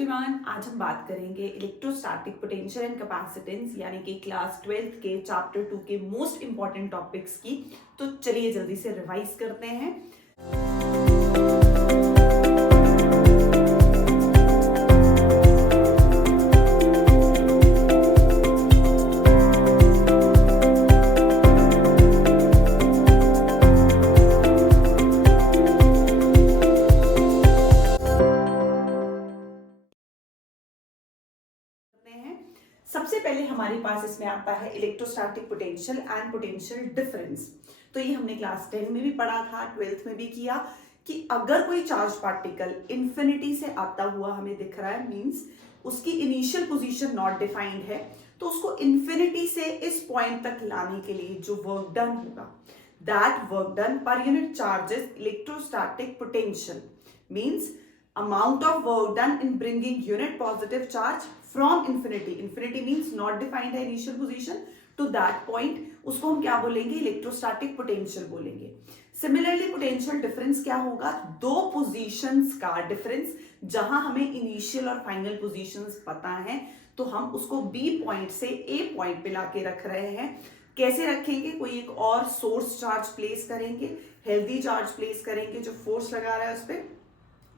Everyone, आज हम बात करेंगे इलेक्ट्रोस्टैटिक पोटेंशियल एंड कैपेसिटेंस यानी कि क्लास 12th के चैप्टर 2 के मोस्ट इंपॉर्टेंट टॉपिक्स की। तो चलिए जल्दी से रिवाइज करते हैं। सबसे पहले हमारे पास इसमें आता है electrostatic potential and potential difference. तो ये हमने क्लास 10 में भी पढ़ा था, 12th में भी किया कि अगर कोई चार्ज पार्टिकल इंफिनिटी से आता हुआ हमें दिख रहा है, मींस उसकी इनिशियल पोजीशन नॉट डिफाइंड है, तो उसको इंफिनिटी से इस पॉइंट तक लाने के लिए जो वर्क डन होगा, that work done per unit charge is electrostatic potential. Means amount of work done in bringing unit positive charge from infinity means not defined है initial position to that point, उसको हम क्या बोलेंगे, electrostatic potential बोलेंगे। Similarly potential difference क्या होगा, दो positions का डिफरेंस, जहां हमें इनिशियल और फाइनल पोजीशंस पता है तो हम उसको बी पॉइंट से ए पॉइंट पे लाके रख रहे हैं। कैसे रखेंगे, कोई एक और सोर्स चार्ज प्लेस करेंगे, हेल्दी चार्ज प्लेस करेंगे जो फोर्स लगा रहा है उस पर।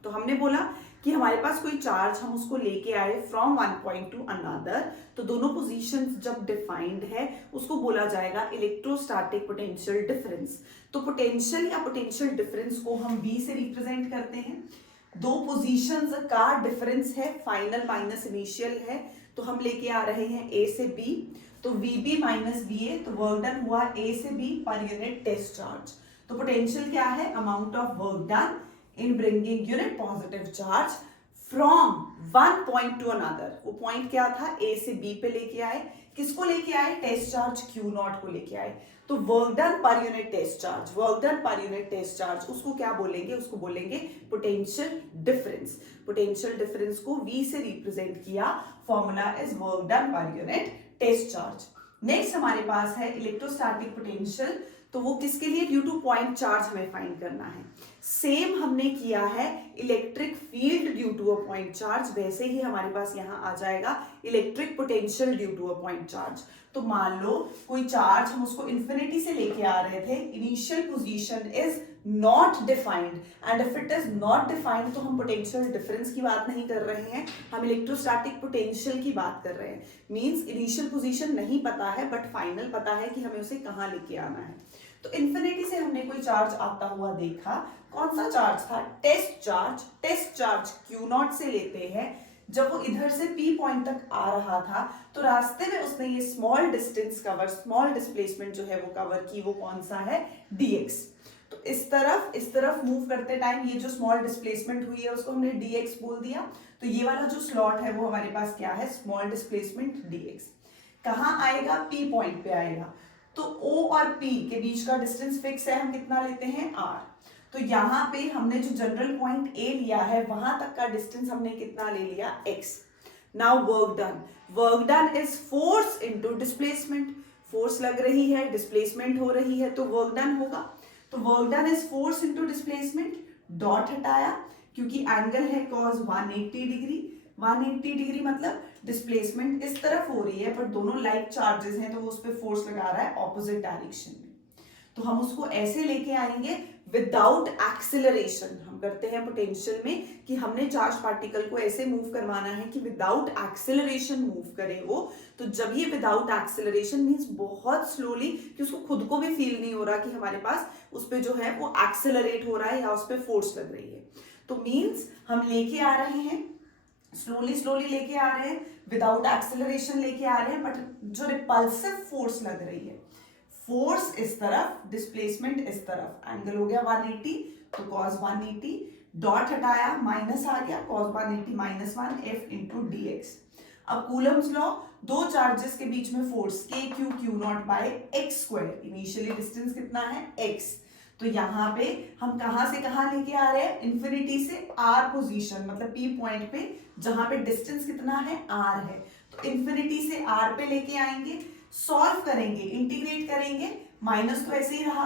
तो हमने बोला कि हमारे पास कोई चार्ज, हम उसको लेके आए from one point two another, तो दोनों पोजीशंस जब डिफाइंड है उसको बोला जाएगा इलेक्ट्रोस्टैटिक पोटेंशियल डिफरेंस। तो पोटेंशियल या पोटेंशियल डिफरेंस को हम बी से रिप्रेजेंट करते हैं। दो पोजीशंस का डिफरेंस है, फाइनल माइनस इनिशियल है, तो हम लेके आ रहे हैं ए से बी, तो वीबी माइनस बी ए, तो वर्क डन हुआ ए से बी पर यूनिट टेस्ट चार्ज। तो पोटेंशियल क्या है, amount of work done in bringing unit positive charge from one point to another। वो पॉइंट क्या था, A से B पे लेके आए, किसको लेके आए, टेस्ट चार्ज Q0 को लेके आए। तो work done per unit test charge, work done per unit test charge, उसको क्या बोलेंगे, उसको बोलेंगे पोटेंशियल डिफरेंस। पोटेंशियल डिफरेंस को V से रिप्रेजेंट किया, formula is work done per unit test charge. Next हमारे पास है इलेक्ट्रोस्टैटिक पोटेंशियल, तो वो किसके लिए, ड्यू टू पॉइंट चार्ज हमें फाइंड करना है। सेम हमने किया है electric field due to a point charge, वैसे ही हमारे पास यहां आ जाएगा electric potential due to a point charge. तो मान लो कोई चार्ज, हम उसको इंफिनिटी से लेके आ रहे थे, initial position is not defined, and if it is not defined तो हम पोटेंशियल डिफरेंस की बात नहीं कर रहे हैं, हम इलेक्ट्रोस्टैटिक पोटेंशियल की बात कर रहे हैं। मींस इनिशियल पोजीशन नहीं पता है बट फाइनल पता है कि हमें उसे कहां लेके आना है। तो इंफिनिटी से हमने कोई चार्ज आता हुआ देखा, कौन सा चार्ज था, test charge. Test charge Q0 से लेते हैं, जब वो इधर से P पॉइंट तक आ रहा था तो रास्ते में उसने ये small distance cover, small displacement जो है वो कवर की, वो कौन सा है, dx। तो इस तरफ मूव करते टाइम ये जो स्मॉल डिस्प्लेसमेंट हुई है उसको हमने dx बोल दिया। तो ये वाला जो स्लॉट है वो हमारे पास क्या है, स्मॉल डिस्प्लेसमेंट dx। कहाँ आएगा, P पॉइंट पे आएगा। तो O और P के बीच का डिस्टेंस फिक्स है, हम कितना लेते हैं, r। तो यहाँ पे हमने जो जनरल पॉइंट A लिया है वहां तक का डिस्टेंस हमने कितना ले लिया, x। Now work done is force into displacement. Force लग रही है, डिस्प्लेसमेंट हो रही है, तो वर्क डन होगा। तो work done is force into displacement, dot हटाया क्योंकि एंगल है cos 180 डिग्री। 180 डिग्री मतलब डिस्प्लेसमेंट इस तरफ हो रही है, पर दोनों लाइक चार्जेस हैं तो वो उस पर फोर्स लगा रहा है ऑपोजिट डायरेक्शन में। तो हम उसको ऐसे लेके आएंगे विदाउट एक्सेलरेशन। हम करते हैं पोटेंशियल में कि हमने चार्ज पार्टिकल को ऐसे मूव करवाना है कि विदाउट एक्सेलरेशन मूव करे वो। तो जब ये विदाउट एक्सेलरेशन मींस बहुत स्लोली, कि उसको खुद को भी फील नहीं हो रहा कि हमारे पास उस पर जो है वो एक्सेलरेट हो रहा है या उस पर फोर्स लग रही है। तो मींस हम लेके आ रहे हैं, स्लोली लेके आ रहे हैं, विदाउट एक्सेलरेशन लेके आ रहे हैं, बट जो रिपल्सिव फोर्स लग रही है, फोर्स इस तरफ, डिस्प्लेसमेंट इस तरफ, एंगल हो गया 180, तो cos 180, डॉट हटाया, माइनस आ गया, cos 180 माइनस 1 f इंटू dx। अब कूलम्स लॉ, दो चार्जेस के बीच में force Q0 by x square, initially distance कितना है, x। तो यहाँ पे हम कहां से कहां लेके आ रहे हैं, इंफिनिटी से r पोजीशन, मतलब P पॉइंट पे, जहां पे डिस्टेंस कितना है, r है। तो इंफिनिटी से r पे लेके आएंगे, सॉल्व करेंगे, इंटीग्रेट करेंगे, माइनस तो ऐसे ही रहा,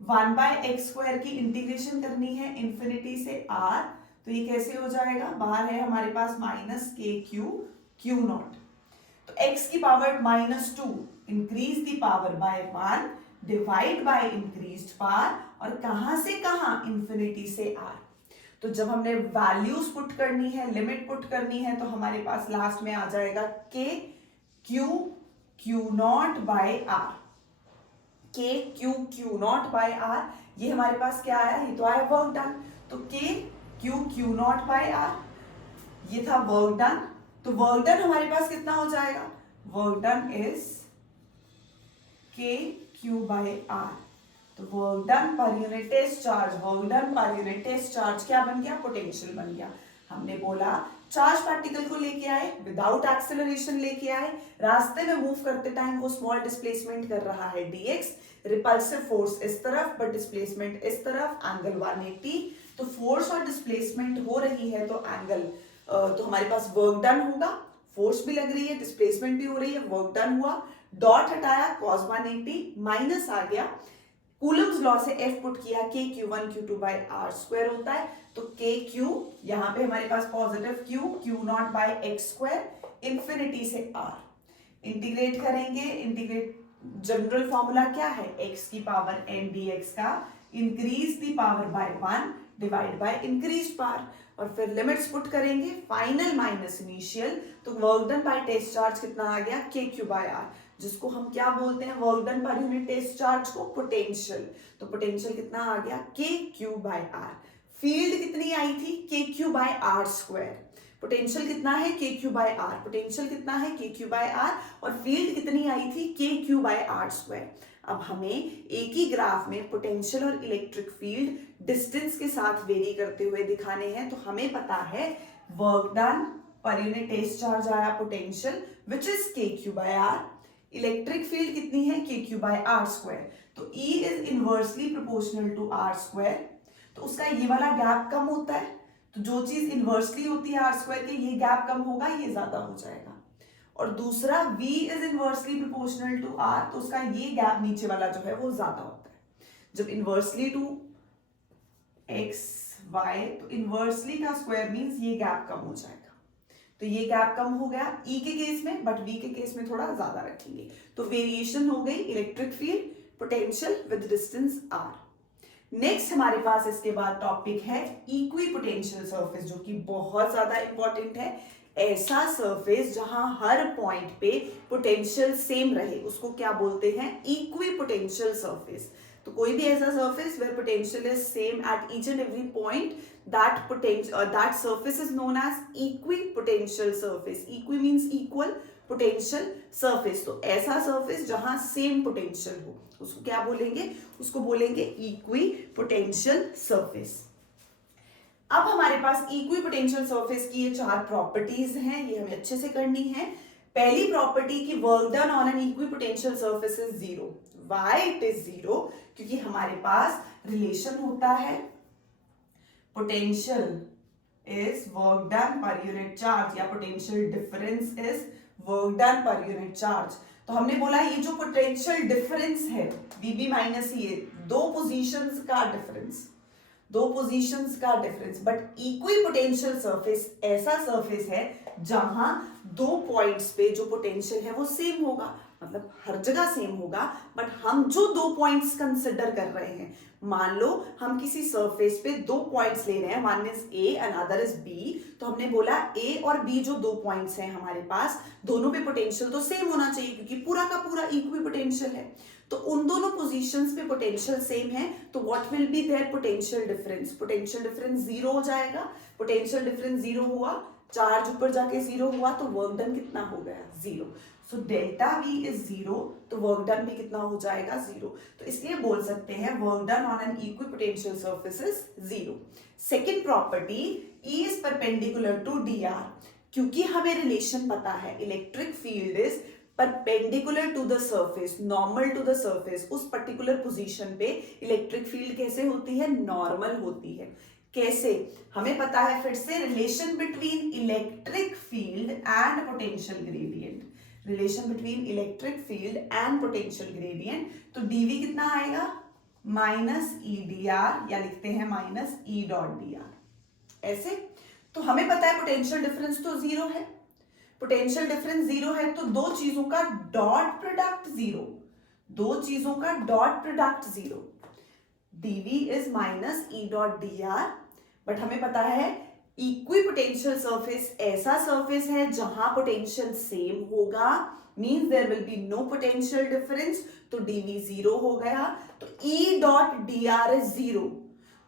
1 बाय एक्स स्क्वायर की इंटीग्रेशन करनी है इंफिनिटी से r, तो ये कैसे हो जाएगा, बाहर है हमारे पास माइनस के क्यू क्यू नॉट, तो x की power -2 increase the power by 1 divide bye increased power, और कहां से कहां, इंफिनिटी से r। तो जब हमने वैल्यूज पुट करनी है, लिमिट पुट करनी है, तो हमारे पास लास्ट में आ जाएगा K Q Q naught by R, K Q Q naught by R. ये हमारे पास क्या आया, ये तो आया वर्क डन, तो K Q Q naught by R, ये था वर्क डन। तो वर्क डन हमारे पास कितना हो जाएगा, work done is K Q by R. तो work done per unit test charge, work done per unit test charge क्या बन गया, पोटेंशियल बन गया। हमने बोला चार्ज पार्टिकल को लेके आए, विदाउट एक्सेलरेशन लेके आए, रास्ते में मूव करते टाइम वो स्मॉल डिस्प्लेसमेंट कर रहा है dx, रिपल्सिव फोर्स इस तरफ बट डिस्प्लेसमेंट इस तरफ, एंगल 180। तो फोर्स और डिस्प्लेसमेंट हो रही है तो एंगल, तो हमारे पास वर्क डन होगा, फोर्स भी लग रही है, डिस्प्लेसमेंट भी हो रही है, वर्क डन हुआ, डॉट हटाया, cos 180 माइनस आ गया, कूलम्स लॉ से F पुट किया, के Q1 Q2 by R square होता है, तो के Q यहाँ पे हमारे पास positive Q Q naught by x square infinity से R, इंटीग्रेट करेंगे, इंटीग्रेट जनरल फॉर्मूला क्या है, x की पावर n dx का increase the power by 1 divide by increase power, और फिर लिमिट्स पुट करेंगे, फाइनल माइनस इनिशियल, तो work done by test charge कितना आ गया, के क्यू बाय आर, जिसको हम क्या बोलते हैं, work done per unit test charge को पोटेंशियल। तो पोटेंशियल कितना आ गया, के क्यू बाय आर। फील्ड कितनी आई थी, K Q by R square. Potential कितना है, K Q by are, potential कितना है, के क्यू बाय आर, और फील्ड कितनी आई थी, K Q by R square. अब हमें एक ही ग्राफ में पोटेंशियल और इलेक्ट्रिक फील्ड डिस्टेंस के साथ वेरी करते हुए दिखाने हैं, तो हमें पता है work done per unit test charge आया potential which is K Q by R, electric field कितनी है, K Q by R square, तो E is inversely proportional to R square, तो उसका ये वाला गैप कम होता है, तो जो चीज इनवर्सली होती है आर स्क्वायर के, ये गैप कम होगा, ये ज्यादा हो जाएगा। और दूसरा V is inversely proportional to R, तो उसका ये गैप नीचे वाला जो है वो ज्यादा होता है। जब इनवर्सली टू x y, तो इनवर्सली का स्क्वायर मींस ये गैप कम हो जाएगा, तो ये गैप कम हो गया E के केस में, बट V के केस में थोड़ा ज्यादा रखेंगे, तो वेरिएशन हो गई electric field potential with distance R। Next हमारे पास इसके बाद टॉपिक है इक्विपोटेंशियल सरफेस, जो कि बहुत ज्यादा इंपॉर्टेंट है। ऐसा सरफेस जहां हर पॉइंट पे पोटेंशियल सेम रहे, उसको क्या बोलते हैं, इक्विपोटेंशियल सरफेस। तो कोई भी ऐसा surface where potential is same at each and every point, that surface is known as equipotential surface. Equi means equal, potential surface, तो ऐसा surface जहां सेम पोटेंशियल हो उसको क्या बोलेंगे, उसको बोलेंगे इक्विपोटेंशियल सरफेस। अब हमारे पास इक्विपोटेंशियल सरफेस की ये चार प्रॉपर्टीज हैं, ये हमें अच्छे से करनी है। पहली प्रॉपर्टी की work done on an equipotential surface is zero. Why it is zero, क्योंकि हमारे पास रिलेशन होता है potential is work done per unit charge, या potential difference is work done per unit charge. तो हमने बोला ये जो पोटेंशियल डिफरेंस है VB माइनस ये दो पोजीशंस का डिफरेंस, दो पोजीशंस का डिफरेंस, बट इक्विपोटेंशियल सरफेस ऐसा सरफेस है जहां दो पॉइंट्स पे जो पोटेंशियल है वो सेम होगा, मतलब हर जगह सेम होगा, बट हम जो दो पॉइंट्स कंसिडर कर रहे हैं, मान लो हम किसी सरफेस पे दो पॉइंट्स ले रहे हैं, one is A and other is B, तो हमने बोला A और B जो दो पॉइंट्स हैं हमारे पास, दोनों पे पोटेंशियल तो सेम होना चाहिए क्योंकि पूरा का पूरा इक्विपोटेंशियल है, तो उन दोनों पोजीशंस पे पोटेंशियल सेम है, तो what will be their potential difference, potential difference zero हो जाएगा। पोटेंशियल डिफरेंस जीरो हुआ, चार्ज ऊपर जाके जीरो हुआ, तो वर्क डन कितना हो गया, zero. So delta V is zero, तो वर्क डन भी कितना हो जाएगा, जीरो। तो इसलिए बोल सकते हैं work done on an equipotential surface is zero. Second property, E is perpendicular to dr, क्योंकि हमें रिलेशन पता है electric field is perpendicular to the surface, normal to the surface, उस पर्टिकुलर पोजीशन पे इलेक्ट्रिक फील्ड कैसे होती है, normal होती है। कैसे, हमें पता है फिर से relation between electric field and potential gradient, relation between electric field and potential gradient, तो dV कितना आएगा, माइनस E dr, या लिखते हैं माइनस E डॉट dr। ऐसे। तो हमें पता है पोटेंशियल डिफरेंस तो जीरो है, पोटेंशियल डिफरेंस जीरो है तो दो चीजों का डॉट प्रोडक्ट जीरो, दो चीजों का dot product zero, dv is minus E dot D R. But हमें पता है इक्विपोटेंशियल सरफेस ऐसा सरफेस है जहां पोटेंशियल सेम होगा, means there will be no potential difference, तो dv जीरो हो गया, तो e dot D R is zero.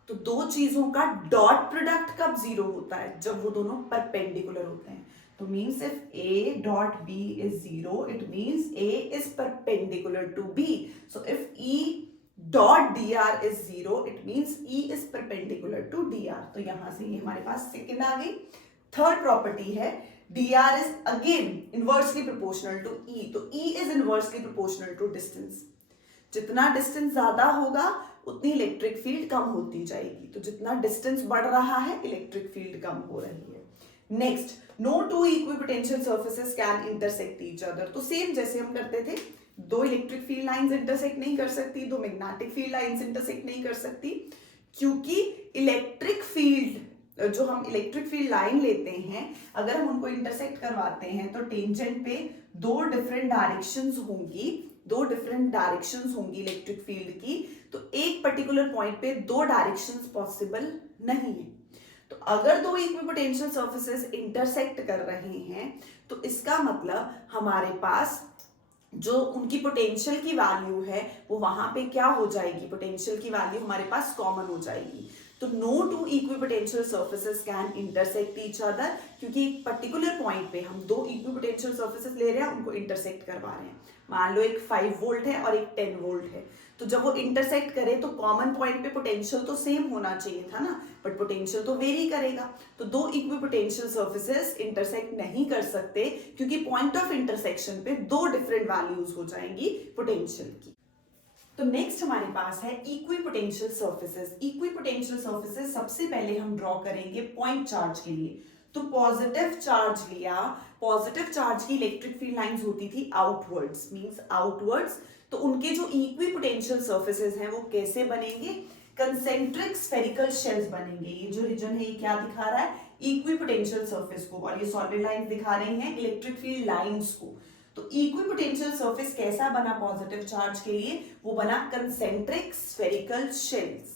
तो दो चीजों का डॉट प्रोडक्ट कब जीरो होता है? जब वो दोनों परपेंडिकुलर होते हैं। तो means if a dot b is zero, it means a is perpendicular to b। So if e dot dr is zero, it means e is perpendicular to dr। तो यहां से ये हमारे पास सेकेंड आ गई। थर्ड प्रॉपर्टी है dr is again inversely proportional to e, तो e is inversely proportional to distance. जितना डिस्टेंस ज्यादा होगा उतनी इलेक्ट्रिक फील्ड कम होती जाएगी, तो जितना डिस्टेंस बढ़ रहा है इलेक्ट्रिक फील्ड कम हो रही है। Next, no two equipotential surfaces can intersect each other. तो सेम जैसे हम करते थे, दो इलेक्ट्रिक फील्ड लाइंस इंटरसेक्ट नहीं कर सकती, दो मैग्नेटिक फील्ड लाइंस इंटरसेक्ट नहीं कर सकती, क्योंकि इलेक्ट्रिक फील्ड जो हम इलेक्ट्रिक फील्ड लाइन लेते हैं, अगर हम उनको इंटरसेक्ट करवाते हैं तो टेंजेंट पे दो डिफरेंट डायरेक्शंस होंगी, दो डिफरेंट डायरेक्शंस होंगी इलेक्ट्रिक फील्ड की। तो एक पर्टिकुलर पॉइंट पे दो डायरेक्शंस पॉसिबल नहीं है। तो अगर दो इक्विपोटेंशियल सर्फेसेस इंटरसेक्ट कर रहे हैं तो इसका मतलब हमारे पास जो उनकी पोटेंशियल की वैल्यू है वो वहां पे क्या हो जाएगी, पोटेंशियल की वैल्यू हमारे पास कॉमन हो जाएगी। तो no two equipotential surfaces can intersect each other, क्योंकि एक पर्टिकुलर पॉइंट पे हम दो इक्विपोटेंशियल सर्फेसेस ले रहे हैं, उनको इंटरसेक्ट करवा रहे हैं। मान लो एक 5 वोल्ट है और एक 10 वोल्ट है, तो जब वो इंटरसेक्ट करे तो कॉमन पॉइंट पे पोटेंशियल तो सेम होना चाहिए था ना, बट पोटेंशियल तो वेरी करेगा। तो दो इक्विपोटेंशियल सर्फेसेस इंटरसेक्ट नहीं कर सकते, क्योंकि पॉइंट ऑफ इंटरसेक्शन पे दो डिफरेंट वैल्यूज हो जाएंगी पोटेंशियल की। तो नेक्स्ट हमारे पास है इक्विपोटेंशियल सर्फेसेस। इक्विपोटेंशियल सर्फेसेस सबसे पहले हम ड्रॉ करेंगे पॉइंट चार्ज के लिए। तो पॉजिटिव चार्ज लिया, पॉजिटिव चार्ज की इलेक्ट्रिक फील्ड लाइंस होती थी आउटवर्ड्स, मींस आउटवर्ड्स। तो उनके जो इक्विपोटेंशियल सर्फेसेस हैं वो कैसे बनेंगे? कंसेंट्रिक स्फेरिकल शेल्स बनेंगे। ये जो रीजन है ये क्या दिखा रहा है? इक्विपोटेंशियल सर्फेस को, और ये सॉलिड लाइंस दिखा रही हैं इलेक्ट्रिक फील्ड लाइंस को। तो इक्विपोटेंशियल सरफेस कैसा बना पॉजिटिव चार्ज के लिए? वो बना कंसेंट्रिक स्फेरिकल शेल्स।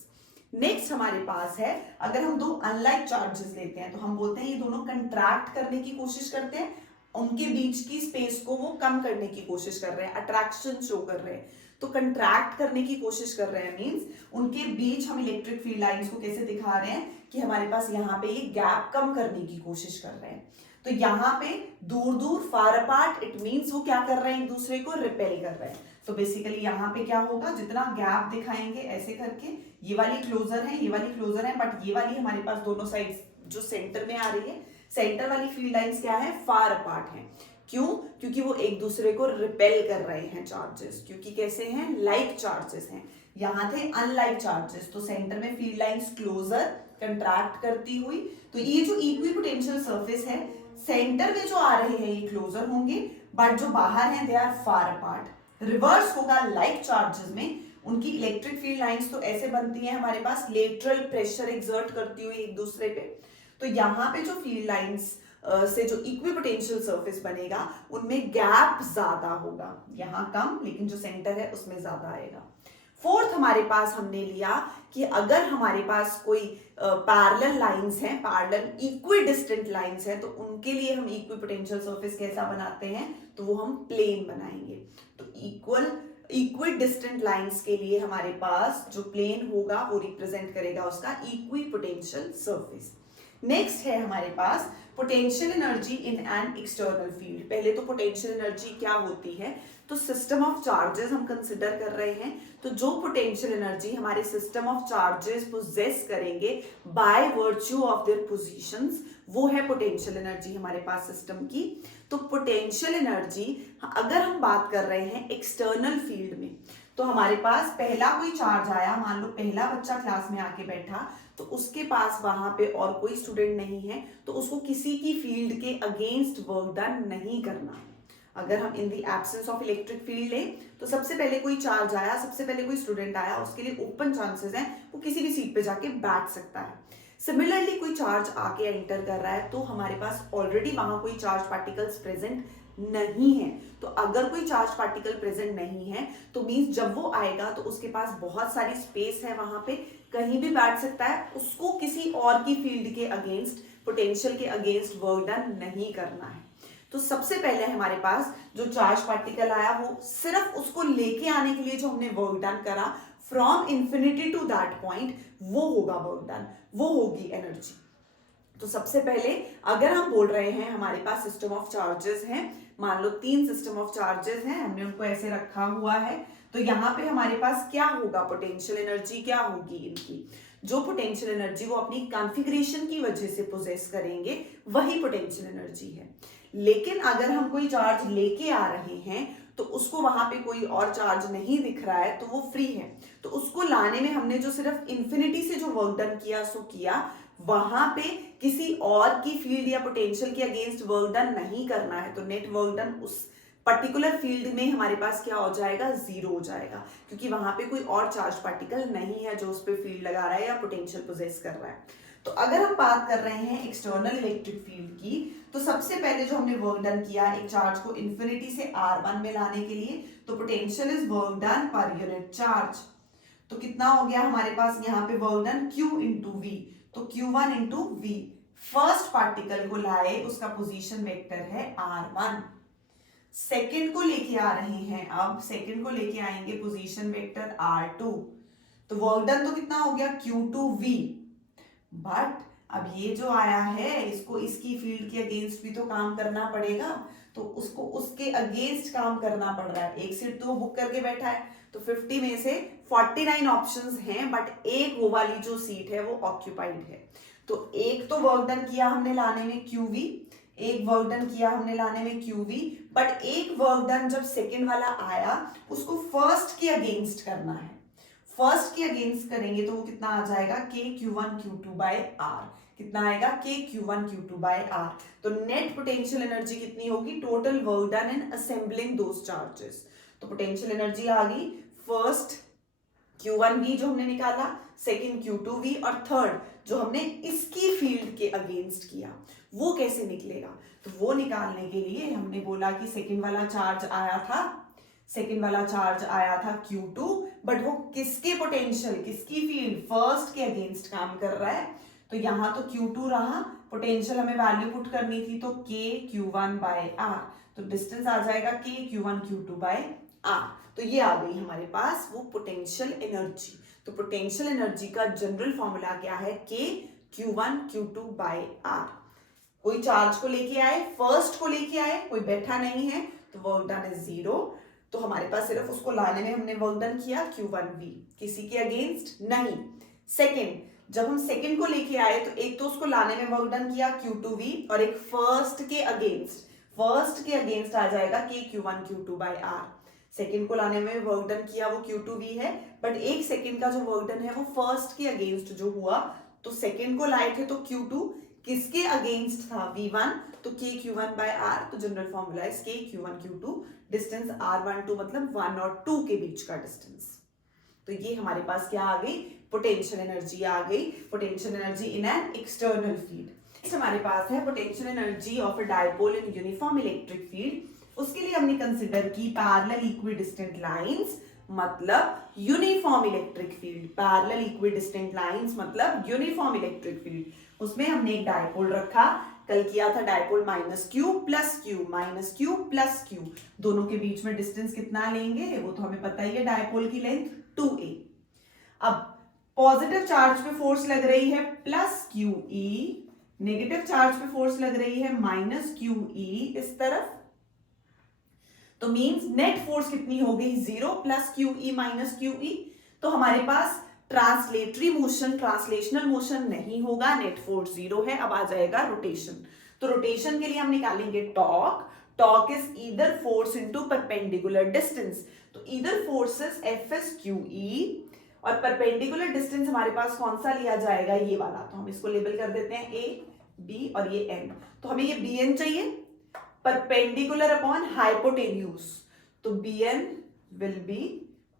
नेक्स्ट हमारे पास है, अगर हम दो अनलाइक चार्जेस लेते हैं तो हम बोलते हैं ये दोनों कंट्रैक्ट करने की कोशिश करते हैं, उनके बीच की स्पेस को वो कम करने की कोशिश कर रहे हैं, अट्रैक्शन शो कर रहे हैं। तो कंट्रैक्ट करने की कोशिश कर रहे हैं मींस उनके बीच हम इलेक्ट्रिक फील्ड लाइंस को कैसे दिखा रहे हैं कि हमारे पास यहाँ पे ये गैप कम करने की कोशिश कर रहे हैं। तो यहाँ पे दूर दूर फार अपार्ट, इट मींस वो क्या कर रहे हैं? एक दूसरे को रिपेल कर रहे हैं। तो बेसिकली यहाँ पे क्या होगा, जितना गैप दिखाएंगे ऐसे करके, ये वाली क्लोजर है, ये वाली क्लोजर है, बट ये वाली हमारे पास दोनों साइड जो सेंटर में आ रही है, सेंटर वाली फील्ड लाइंस क्या है? फार अपार्ट है। क्यों? क्योंकि वो एक दूसरे को रिपेल कर रहे हैं चार्जेस, क्योंकि कैसे हैं? लाइक चार्जेस हैं। यहाँ थे अनलाइक चार्जेस, तो सेंटर में फील्ड लाइंस क्लोजर कंट्रैक्ट करती हुई। तो ये जो इक्विपोटेंशियल सरफेस है, सेंटर में जो आ रहे हैं ये क्लोजर होंगे, बट जो बाहर हैं they are far apart. Reverse होगा लाइक चार्जेस में, उनकी इलेक्ट्रिक फील्ड लाइंस तो ऐसे बनती हैं हमारे पास लेटरल प्रेशर एग्जर्ट करती हुई एक दूसरे पे। तो यहाँ पे जो फील्ड लाइंस से जो इक्विपोटेंशियल सरफेस बनेगा उनमें गैप ज्यादा होगा, यहाँ कम, लेकिन जो सेंटर है उसमें ज्यादा आएगा। फोर्थ हमारे पास हमने लिया कि अगर हमारे पास कोई पैरेलल लाइंस हैं, पैरेलल इक्विडिस्टेंट लाइंस हैं, तो उनके लिए हम इक्विपोटेंशियल सरफेस कैसा बनाते हैं? तो वो हम प्लेन बनाएंगे। तो इक्विडिस्टेंट लाइंस के लिए हमारे पास जो प्लेन होगा वो रिप्रेजेंट करेगा उसका इक्विपोटेंशियल सरफेस। नेक्स्ट है हमारे पास potential energy in an external field. पहले तो पोटेंशियल एनर्जी क्या होती है? तो सिस्टम ऑफ चार्जेस हम कंसिडर कर रहे हैं, तो जो पोटेंशियल एनर्जी हमारे सिस्टम ऑफ चार्जेस पोजेस करेंगे by virtue of their positions, वो है पोटेंशियल एनर्जी हमारे पास सिस्टम की। तो पोटेंशियल एनर्जी अगर हम बात कर रहे हैं एक्सटर्नल फील्ड में, तो हमारे पास पहला कोई चार्ज आया, मान लो पहला बच्चा क्लास में आके बैठा, तो उसके पास वहां पे और कोई स्टूडेंट नहीं है, तो उसको किसी की फील्ड के अगेंस्ट वर्क डन नहीं करना। अगर हम in the absence of electric field लें, तो सबसे पहले कोई चार्ज आया, सबसे पहले कोई स्टूडेंट आया, उसके लिए ओपन चांसेस हैं वो किसी भी सीट पे जाके बैठ सकता है। सिमिलरली कोई चार्ज आके एंटर कर रहा है तो हमारे पास ऑलरेडी वहां कोई चार्ज पार्टिकल्स प्रेजेंट नहीं है। तो अगर कोई चार्ज पार्टिकल प्रेजेंट नहीं है तो मींस जब वो आएगा तो उसके पास बहुत सारी स्पेस है, वहां पे कहीं भी बैठ सकता है, उसको किसी और की फील्ड के अगेंस्ट, पोटेंशियल के अगेंस्ट वर्क डन नहीं करना है। तो सबसे पहले हमारे पास जो चार्ज पार्टिकल आया वो सिर्फ उसको लेके आने के लिए जो हमने वर्क डन करा from infinity to that point, वो होगा वर्क डन, वो होगी एनर्जी। तो सबसे पहले अगर हम बोल रहे हैं हमारे पास सिस्टम ऑफ चार्जेस हैं, मान लो 3 सिस्टम ऑफ चार्जेस हैं, हमने उनको ऐसे रखा हुआ है, तो यहाँ पे हमारे पास क्या होगा, पोटेंशियल एनर्जी क्या होगी इनकी, जो पोटेंशियल एनर्जी वो अपनी कॉन्फ़िगरेशन की वजह से पोजेस करेंगे वही पोटेंशियल एनर्जी है। लेकिन अगर हम कोई चार्ज लेके आ रहे हैं तो उसको वहां पे कोई और चार्ज नहीं दिख रहा है तो वो फ्री है, तो उसको लाने में हमने जो सिर्फ इंफिनिटी से जो वर्क डन किया सो किया, वहां पे किसी और की फील्ड या पोटेंशियल के अगेंस्ट वर्क डन नहीं करना है। तो नेट वर्क डन उस पर्टिकुलर फील्ड में हमारे पास क्या हो जाएगा, जीरो हो जाएगा, क्योंकि वहां पे कोई और चार्ज पार्टिकल नहीं है जो उस पर फील्ड लगा रहा है या पोटेंशियल पोजेस कर रहा है। तो अगर हम बात कर रहे हैं एक्सटर्नल इलेक्ट्रिक फील्ड की, तो सबसे पहले जो हमने वर्क डन किया एक चार्ज को इंफिनिटी से r1 में लाने के लिए, तो potential is work done per unit charge. तो कितना हो गया हमारे पास यहाँ पे work done q into V, तो q1 into we. First particle को लाए, उसका पोजीशन वेक्टर है r1। सेकेंड को लेके आ रहे हैं, अब सेकेंड को लेके आएंगे पोजीशन वेक्टर r2, तो वर्क डन तो कितना हो गया q2v। बट अब ये जो आया है इसको इसकी फील्ड के अगेंस्ट भी तो काम करना पड़ेगा, तो उसको उसके अगेंस्ट काम करना पड़ रहा है। एक सीट तो वो बुक करके बैठा है, तो 50 में से 49 ऑप्शंस हैं, बट एक वो वाली जो सीट है वो ऑक्यूपाइड है। तो एक तो वर्क डन किया हमने लाने में QV, एक वर्क डन किया हमने लाने में QV, बट एक वर्क डन जब सेकेंड वाला आया उसको फर्स्ट के अगेंस्ट करना है। फर्स्ट के अगेंस्ट करेंगे तो वो कितना आ जाएगा, k q1 q2 by r। कितना आएगा, k q1 q2 by r। तो नेट पोटेंशियल एनर्जी कितनी होगी, total work done in assembling those charges. तो पोटेंशियल एनर्जी आ गई, फर्स्ट q1v जो हमने निकाला, सेकंड q2v, और थर्ड जो हमने इसकी फील्ड के अगेंस्ट किया, वो कैसे निकलेगा। तो वो निकालने के लिए हमने बोला कि सेकंड वाला चार्ज आया था, सेकेंड वाला चार्ज आया था Q2, बट वो किसके पोटेंशियल, किसकी फील्ड, फर्स्ट के अगेंस्ट काम कर रहा है। तो यहां तो Q2 रहा, पोटेंशियल हमें वैल्यू पुट करनी थी, तो K Q1 बाय R, तो डिस्टेंस आ जाएगा K Q1 Q2 by R। तो ये आ गई हमारे पास वो पोटेंशियल एनर्जी। तो पोटेंशियल एनर्जी का जनरल फॉर्मूला क्या है, K Q1 Q2 by R। कोई चार्ज को लेके आए, फर्स्ट को लेके आए, कोई बैठा नहीं है, तो वर्क डन इज जीरो। तो हमारे पास सिर्फ उसको लाने में हमने वर्क डन किया Q1v, किसी के अगेंस्ट नहीं। सेकेंड, जब हम सेकेंड को लेके आए तो एक तो उसको लाने में वर्क डन किया Q2v, और एक फर्स्ट के अगेंस्ट, फर्स्ट के अगेंस्ट आ जाएगा K Q1 Q2 by R। Second को लाने में वर्क डन किया वो Q2v है, बट एक सेकेंड का जो वर्क डन है वो फर्स्ट के अगेंस्ट जो हुआ, तो सेकेंड को लाए थे तो Q2 किसके अगेंस्ट था, V1, तो K Q1 बाय R। तो general formula is K Q1 Q2, distance R12 मतलब 1 और 2 के बीच का डिस्टेंस। तो ये हमारे पास क्या आ गई, पोटेंशियल एनर्जी आ गई, potential energy in an external field. Next हमारे पास है potential energy of a dipole in uniform electric field. उसके लिए हमने कंसिडर की पैरेलल इक्विडिस्टेंट लाइंस मतलब uniform electric field. Parallel equidistant lines मतलब यूनिफॉर्म इलेक्ट्रिक फील्ड। उसमें हमने एक डायपोल रखा, कल किया था dipole -q plus q, -q plus q, दोनों के बीच में डिस्टेंस कितना लेंगे वो तो हमें पता ही है, डायपोल की लेंथ 2a। अब पॉजिटिव चार्ज पे फोर्स लग रही है +qe, नेगेटिव चार्ज पे फोर्स लग रही है -qe इस तरफ, तो मींस नेट फोर्स कितनी हो गई, 0 + qe - qe। तो हमारे पास ट्रांसलेटरी मोशन, ट्रांसलेशनल मोशन नहीं होगा, नेट फोर्स 0 है। अब आ जाएगा रोटेशन, तो रोटेशन के लिए हम निकालेंगे torque. Torque is either force into perpendicular distance, तो either force is F is QE, और परपेंडिकुलर डिस्टेंस हमारे पास कौन सा लिया जाएगा, ये वाला, तो हम इसको लेबल कर देते हैं A, B और ये N। तो हमें ये Bn चाहिए, परपेंडिकुलर अपॉन हाइपोटेन्यूज, तो Bn will be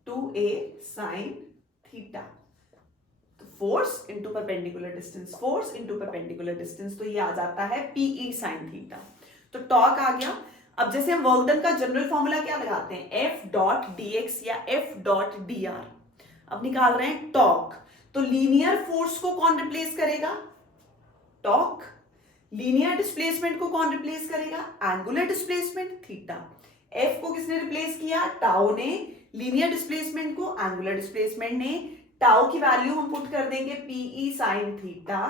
2a sin theta. तो force into perpendicular distance, force into perpendicular distance, तो ये आ जाता है पीई साइन थीटा। तो टॉर्क आ गया। अब जैसे हम वर्क डन का जनरल फॉर्मूला क्या लगाते हैं, एफ डॉट डी एक्स या एफ डॉट डी आर। अब निकाल रहे हैं टॉर्क, तो लीनियर फोर्स को कौन रिप्लेस करेगा, टॉर्क। लीनियर डिस्प्लेसमेंट को कौन रिप्लेस करेगा, एंगुलर डिस्प्लेसमेंट, थीटा। एफ को किसने रिप्लेस किया, टाउ ने, लीनियर डिस्प्लेसमेंट को एंगुलर डिस्प्लेसमेंट ने। टाउ की वैल्यू हम पुट कर देंगे PE sine theta,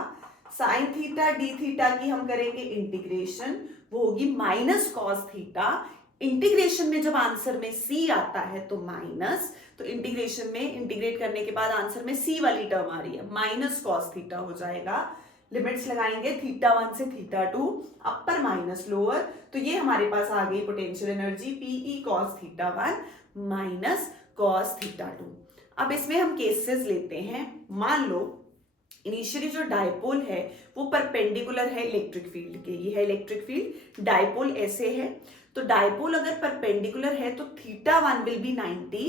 sine theta D theta की हम करेंगे इंटीग्रेशन, वो होगी माइनस कॉस थीटा। इंटीग्रेशन में जब आंसर में सी आता है तो माइनस, तो इंटीग्रेशन में इंटीग्रेट करने के बाद आंसर में सी वाली टर्म आ रही है, माइनस कॉस थीटा हो जाएगा। लिमिट्स लगाएंगे थीटा 1 से थीटा 2, अपर माइनस लोअर, तो ये हमारे पास आ गई potential energy PE cos theta 1 minus cos theta 2। अब इसमें हम केसेस लेते हैं। मान लो इनिशियली जो डायपोल है वो परपेंडिकुलर है इलेक्ट्रिक फील्ड के, ये है इलेक्ट्रिक फील्ड, डायपोल ऐसे है, तो डायपोल अगर परपेंडिकुलर है तो theta 1 will be 90,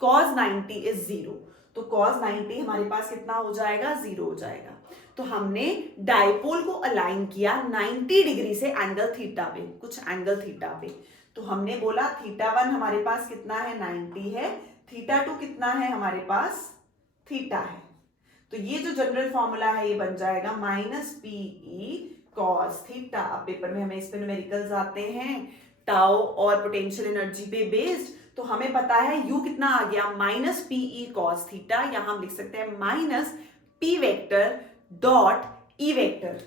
cos 90 is 0, तो cos 90 हमारे पास कितना हो जाएगा, 0 हो जाएगा। तो हमने डायपोल को अलाइन किया 90 डिग्री से एंगल थीटा पे, कुछ एंगल थीटा पे, तो हमने बोला थीटा 1 हमारे पास कितना है, 90 है, थीटा 2 कितना है हमारे पास, थीटा है। तो ये जो जनरल फॉर्मूला है ये बन जाएगा माइनस पीई कॉस थीटा। अब पेपर में हमें इस पे न्यूमेरिकल्स आते हैं टाउ और पोटेंशियल एनर्जी पे बेस्ड, तो हमें पता है यू कितना आ गया, माइनस पीई कॉस थीटा, यहां हम लिख सकते हैं minus p vector dot E vector,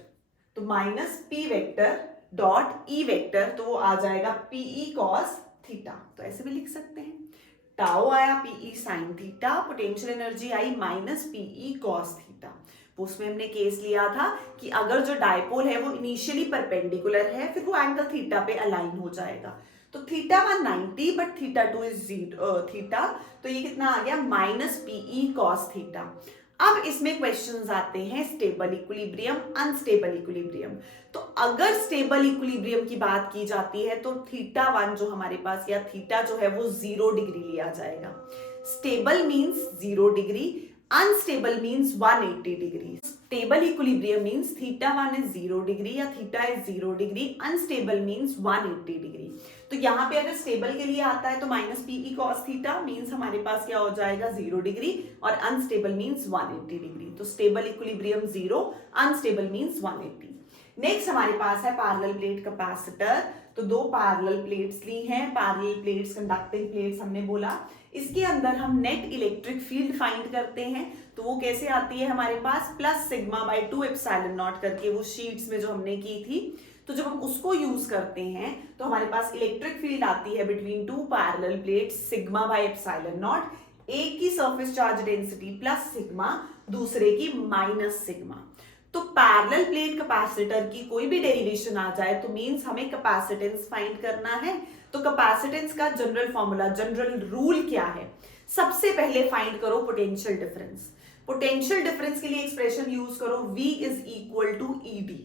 तो minus p vector dot E vector, तो वो आ जाएगा पीई कॉस थीटा, तो ऐसे भी लिख सकते हैं। टाउ आया p E sine theta, potential energy आई माइनस पीई कॉस थीटा। उसमें हमने केस लिया था कि अगर जो डायपोल है वो इनिशियली परपेंडिकुलर है, फिर वो एंगल थीटा पे अलाइन हो जाएगा, तो theta 1 90 but theta 2 is theta, तो ये कितना आ गया, माइनस पीई कॉस थीटा। अब इसमें क्वेश्चंस आते हैं स्टेबल इक्विलिब्रियम, अनस्टेबल इक्विलिब्रियम। तो अगर स्टेबल इक्विलिब्रियम की बात की जाती है तो थीटा 1 जो हमारे पास या थीटा जो है वो 0 डिग्री लिया जाएगा। Stable means 0 degree, unstable means 180 degree. Stable equilibrium means theta 1 is 0 degree या theta is 0 degree, unstable means 180 degree. तो यहाँ पे अगर स्टेबल के लिए आता है तो minus PE cos theta means हमारे पास क्या हो जाएगा, 0 डिग्री, और अनस्टेबल मींस 180 डिग्री। तो stable equilibrium 0, unstable means 180। Next हमारे पास है पैरेलल प्लेट कैपेसिटर, तो दो पैरेलल प्लेट्स ली हैं, पैरेलल प्लेट्स कंडक्टिंग प्लेट्स हमने बोला। इसके अंदर हम नेट इलेक्ट्रिक फील्ड फाइंड करते हैं, तो वो कैसे आती है हमारे पास, plus sigma by 2 epsilon naught करके, वो शीट्स में जो हमने की थी। तो जब हम उसको यूज करते हैं तो हमारे पास इलेक्ट्रिक फील्ड आती है between two parallel plates, sigma by epsilon not, एक की surface charge density plus sigma, दूसरे की माइनस सिग्मा। तो पैरेलल प्लेट कैपेसिटर की कोई भी डेरिवेशन आ जाए तो मींस हमें कैपेसिटेंस फाइंड करना है। तो कैपेसिटेंस का जनरल फॉर्मूला, जनरल रूल क्या है, सबसे पहले फाइंड करो पोटेंशियल डिफरेंस। पोटेंशियल डिफरेंस के लिए एक्सप्रेशन यूज करो V is equal to ED,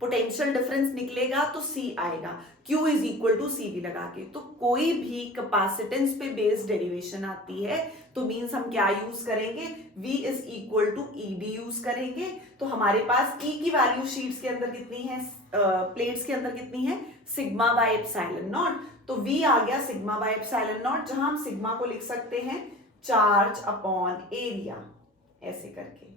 potential difference निकलेगा तो C आएगा, Q is equal to CV लगा के। तो कोई भी कैपेसिटेंस पे बेस्ड डेरिवेशन आती है तो मींस हम क्या यूज करेंगे, V is equal to ED use करेंगे। तो हमारे पास E की वैल्यू शीट्स के अंदर कितनी है, प्लेट्स के अंदर कितनी है, सिग्मा बाय एप्सिलॉन नॉट, तो V आ गया सिग्मा बाय एप्सिलॉन नॉट, जहां हम सिग्मा को लिख सकते हैं चार्ज अपॉन एरिया, ऐसे करके।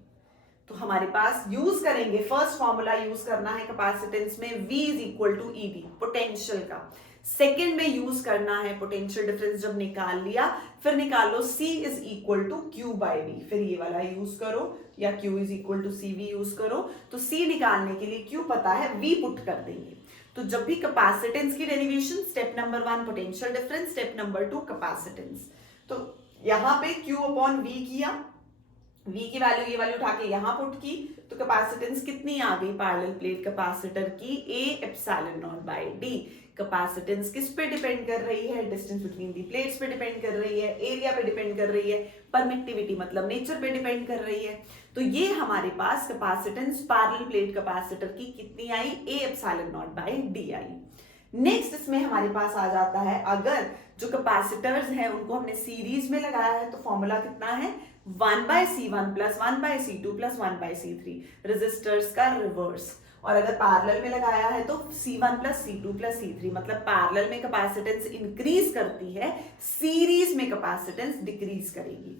तो हमारे पास यूज करेंगे, फर्स्ट फॉर्मूला यूज करना है कैपेसिटेंस में V is equal to ED potential का। सेकेंड में यूज करना है पोटेंशियल डिफरेंस, जब निकाल लिया फिर निकाल लो C is equal to Q by V, फिर ये वाला यूज करो या Q is equal to CV use करो। तो C निकालने के लिए Q पता है, V पुट कर देंगे। तो जब भी कैपेसिटेंस की derivation, step number 1 potential difference, step number 2 capacitance. तो यहाँ पे Q अपॉन V किया, V की वैल्यू ये वाली उठा के यहां पुट की, तो कैपेसिटेंस कितनी आ गई पैरेलल प्लेट कैपेसिटर की, A epsilon naught by D। Capacitance किस पे डिपेंड कर रही है, डिस्टेंस बिटवीन दी प्लेट्स पे डिपेंड कर रही है, एरिया पे डिपेंड कर रही है, परमिटिविटी मतलब नेचर पे डिपेंड कर रही है। तो ये हमारे पास कैपेसिटेंस पैरेलल प्लेट कैपेसिटर की कितनी आई, A epsilon naught by D आई। नेक्स्ट इसमें हमारे पास आ जाता है, अगर जो कैपेसिटर्स हैं उनको हमने सीरीज में लगाया है तो फॉर्मूला कितना है, 1/C1 plus 1/C2 plus 1/C3, resistors का रिवर्स। और अगर पैरेलल में लगाया है तो C1 plus C2 plus C3, मतलब पैरेलल में कैपेसिटेंस इंक्रीज करती है, सीरीज में कैपेसिटेंस डिक्रीज करेगी।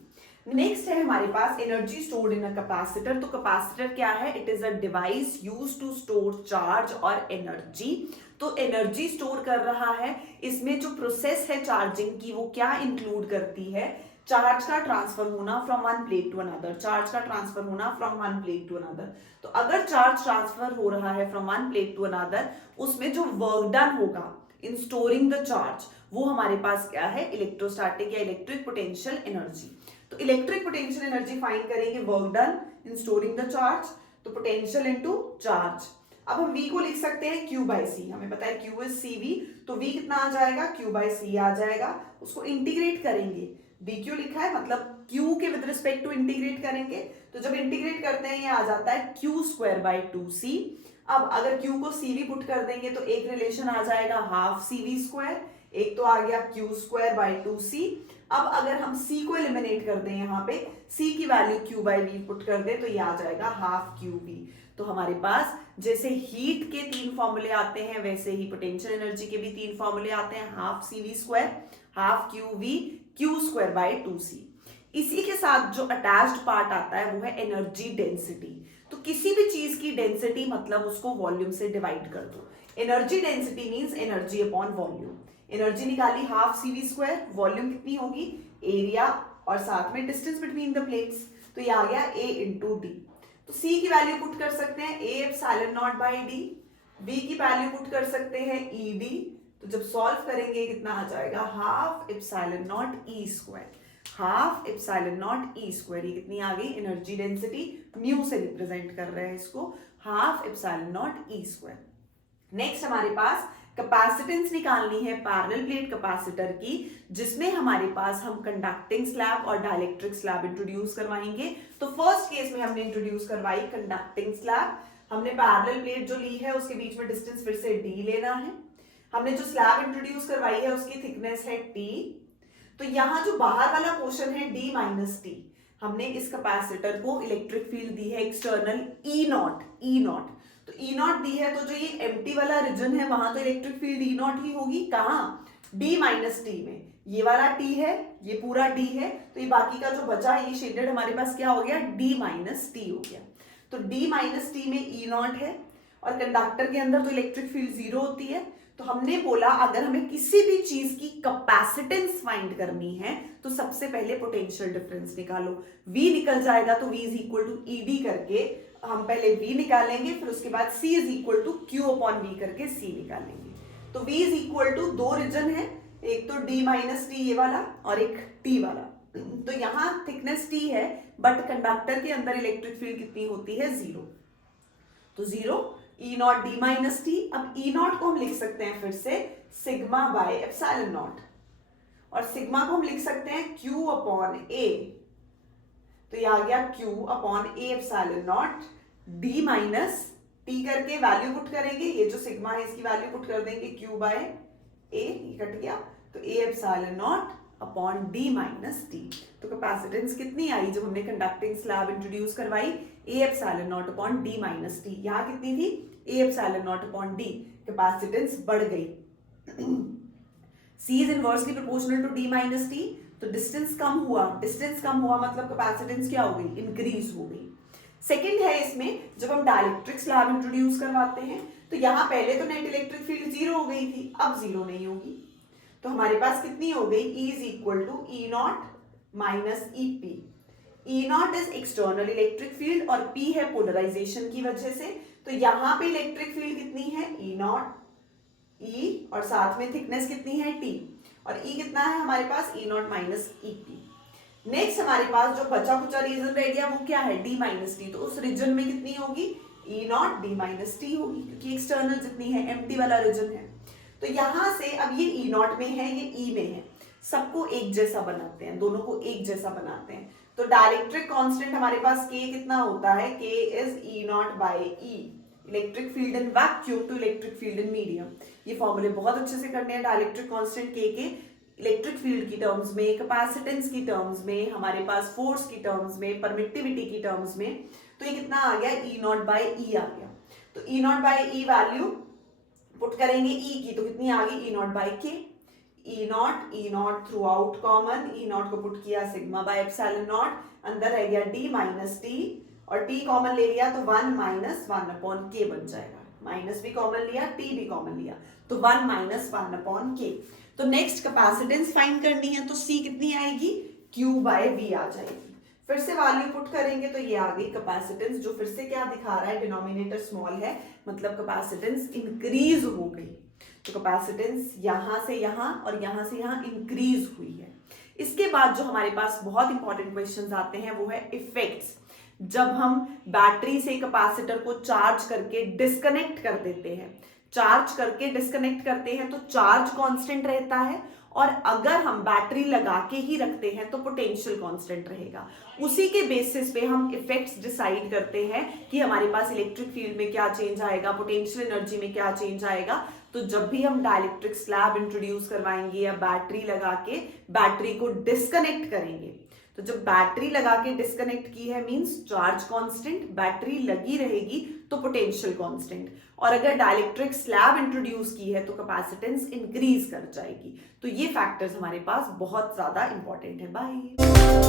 नेक्स्ट है हमारे पास energy stored in a capacitor. तो कैपेसिटर क्या है? It is a device used to store charge और एनर्जी। तो एनर्जी स्टोर कर रहा है, इसमें जो प्रोसेस है चार्जिंग की वो क्या इंक्लूड करती है? चार्ज का ट्रांसफर होना from one plate to another, charge का ट्रांसफर होना from one plate to another. तो अगर चार्ज ट्रांसफर हो रहा है from one plate to another, उसमें जो वर्क डन होगा इन स्टोरिंग द चार्ज, वो हमारे पास क्या है? इलेक्ट्रोस्टैटिक या इलेक्ट्रिक पोटेंशियल एनर्जी। तो इलेक्ट्रिक पोटेंशियल एनर्जी फाइंड करेंगे, work done in storing the charge, तो पोटेंशियल इनटू चार्ज। अब हम v को लिख सकते हैं q बाय c, हमें पता है q इज cv, तो v कितना आ जाएगा? q बाय c आ जाएगा। उसको इंटीग्रेट करेंगे, dq लिखा है मतलब q के विद रिस्पेक्ट टू इंटीग्रेट करेंगे, तो जब इंटीग्रेट करते हैं ये आ जाता है q स्क्वायर बाय 2c। अब अगर q को cv पुट कर देंगे तो एक रिलेशन आ जाएगा हाफ cv स्क्वायर, एक तो आ गया q स्क्वायर बाय 2c। अब अगर हम c को एलिमिनेट कर दें, यहाँ पे c की value q by v put कर दें तो ये आ जाएगा हाफ qv। तो हमारे पास जैसे हीट के 3 फॉर्मूले आते हैं, वैसे ही पोटेंशियल एनर्जी के भी 3 फॉर्मूले आते हैं, half cv square, half qv, q square by 2c। इसी के साथ जो अटैच्ड पार्ट आता है वो है एनर्जी डेंसिटी। तो किसी भी चीज की डेंसिटी मतलब उसको वॉल्यूम से डिवाइड कर दो। Energy density means energy upon volume. Energy निकाली हाफ cv स्क्वायर, वॉल्यूम कितनी होगी? एरिया और साथ में डिस्टेंस बिटवीन द प्लेट्स, तो ये आ गया a इंटू डी। तो c की वैल्यू पुट कर सकते हैं a epsilon naught by D, v की वैल्यू पुट कर सकते हैं e डी। तो जब सॉल्व करेंगे कितना आ जाएगा? Half epsilon not e square, half epsilon not e square. ये कितनी आ गई? एनर्जी डेंसिटी, म्यू से रिप्रेजेंट कर रहे हैं इसको, half epsilon not e square. Next हमारे पास कैपेसिटेंस निकालनी है पैरेलल प्लेट कैपेसिटर की, जिसमें हमारे पास हम कंडक्टिंग स्लैब और डाइलेक्ट्रिक स्लैब इंट्रोड्यूस करवाएंगे। तो फर्स्ट केस में हमने इंट्रोड्यूस करवाई कंडक्टिंग स्लैब। हमने पैरेलल प्लेट जो ली है उसके बीच में डिस्टेंस फिर से d लेना है। हमने जो स्लैब इंट्रोड्यूस करवाई है उसकी थिकनेस है t। तो यहाँ जो बाहर वाला पोर्शन है d माइनस टी, हमने इस कैपेसिटर को इलेक्ट्रिक फील्ड दी है एक्सटर्नल E नॉट। तो E नॉट दी है तो जो ये एम्प्टी वाला रीजन है वहां तो इलेक्ट्रिक फील्ड E नॉट ही होगी। कहाँ? D माइनस टी में। ये वाला T है, ये पूरा D है, तो ये बाकी का जो बचा ये शेडेड हमारे पास क्या हो गया? D माइनस टी हो गया। तो D माइनस टी में E नॉट है और कंडक्टर के अंदर तो इलेक्ट्रिक फील्ड 0 होती है। तो हमने बोला अगर हमें किसी भी चीज की कैपेसिटेंस फाइंड करनी है तो सबसे पहले पोटेंशियल डिफरेंस निकालो। V निकल जाएगा तो V is equal to E D करके हम पहले V निकालेंगे, फिर उसके बाद C is equal to Q upon V करके C निकालेंगे। तो V is equal to 2 region है, एक तो D माइनस टी ये वाला और एक T वाला। तो यहाँ थिकनेस T है बट कंडक्टर के अंदर इलेक्ट्रिक फील्ड कितनी होती है? 0। तो 0 E not D minus T. अब E नॉट को हम लिख सकते हैं फिर से सिग्मा बाय एप्सिलॉन नॉट, और सिग्मा को हम लिख सकते हैं Q अपॉन A। तो ये आ गया Q upon A epsilon not D minus T करके वैल्यू पुट करेंगे, ये जो सिग्मा है इसकी वैल्यू पुट कर देंगे Q बाय A, ये कट गया, तो A epsilon naught upon D minus T. तो कैपेसिटेंस कितनी आई जब हमने कंडक्टिंग स्लैब इंट्रोड्यूस करवाई? A epsilon naught upon D minus T. यहाँ कितनी थी? A epsilon naught upon D। Capacitance बढ़ गई। C is inversely proportional to D minus T, तो डिस्टेंस कम हुआ, डिस्टेंस कम हुआ मतलब कैपेसिटेंस क्या हो गई? इंक्रीज हो गई। सेकंड है इसमें जब हम डाइलेक्ट्रिक स्लैब इंट्रोड्यूस करवाते हैं तो यहाँ पहले तो नेट इलेक्ट्रिक फील्ड 0 हो गई थी, अब 0 नहीं होगी। तो हमारे पास कितनी हो गई? E is equal to E naught minus E P. E naught is external electric field और P है पोलराइजेशन की वजह से, तो यहाँ पे इलेक्ट्रिक फील्ड कितनी है? E नॉट, E और साथ में थिकनेस कितनी है? T, और E कितना है हमारे पास? E not minus E P. Next हमारे पास जो बचा कुचा रीजन रह गया वो क्या है? D minus T. तो उस रीजन में कितनी होगी? E not D minus T होगी, क्योंकि एक्सटर्नल जितनी है एम्प्टी वाला रीजन है। तो यहां से अब ये E नॉट में है, ये E में है, सबको एक जैसा बनाते हैं, दोनों को एक जैसा बनाते हैं। तो डाइलेक्ट्रिक कांस्टेंट हमारे पास K कितना होता है? K is E naught by E, electric field in vacuum to electric field in medium. ये फॉर्मूले बहुत अच्छे से करने हैं डाइलेक्ट्रिक कांस्टेंट K के। इलेक्ट्रिक फील्ड की टर्म्स में, कैपेसिटेंस की टर्म्स में, हमारे पास फोर्स की टर्म्स में, परमिटिविटी की टर्म्स में, तो ये कितना आ गया, ई नॉट बाई ई आ गया। तो E naught by E value put करेंगे ई की, तो कितनी आ गई, ई naught by K. E naught throughout common, E naught को पुट किया सिग्मा बाय एप्सिलॉन नॉट, अंदर रह गया डी माइनस टी, और टी कॉमन ले लिया तो 1 माइनस 1 अपॉन के बन जाएगा। माइनस भी कॉमन लिया, टी भी कॉमन लिया, तो 1 माइनस 1 अपॉन के। तो नेक्स्ट कैपेसिटेंस फाइंड करनी है, तो सी कितनी आएगी, क्यू बाय वी आ जाएगी। फिर से वैल्यू पुट करेंगे तो ये आ गई कैपेसिटेंस, जो फिर से क्या दिखा रहा है, डिनोमिनेटर स्मॉल है, मतलब कैपेसिटेंस इंक्रीज हो गई। तो कैपेसिटेंस यहां से यहां और यहां से यहां इंक्रीज हुई है। इसके बाद जो हमारे पास बहुत इंपॉर्टेंट क्वेश्चंस आते हैं वो है इफेक्ट्स। जब हम बैटरी से कैपेसिटर को चार्ज करके डिस्कनेक्ट कर देते हैं, चार्ज करके डिस्कनेक्ट करते हैं तो चार्ज कांस्टेंट रहता है, और अगर हम बैटरी लगा के ही रखते हैं तो पोटेंशियल कांस्टेंट रहेगा। उसी के बेसिस पे हम इफेक्ट्स डिसाइड करते हैं कि हमारे पास इलेक्ट्रिक फील्ड में क्या चेंज आएगा, पोटेंशियल एनर्जी में क्या चेंज आएगा। तो जब भी हम डाइलेक्ट्रिक स्लैब इंट्रोड्यूस करवाएंगे या बैटरी लगा के बैटरी को डिस्कनेक्ट करेंगे, तो जब बैटरी लगा के डिस्कनेक्ट की है मींस चार्ज कांस्टेंट, बैटरी लगी रहेगी तो पोटेंशियल कांस्टेंट, और अगर डाइलेक्ट्रिक स्लैब इंट्रोड्यूस की है तो कैपेसिटेंस इंक्रीज कर जाएगी। तो ये फैक्टर्स हमारे पास बहुत ज्यादा इंपॉर्टेंट है। बाय।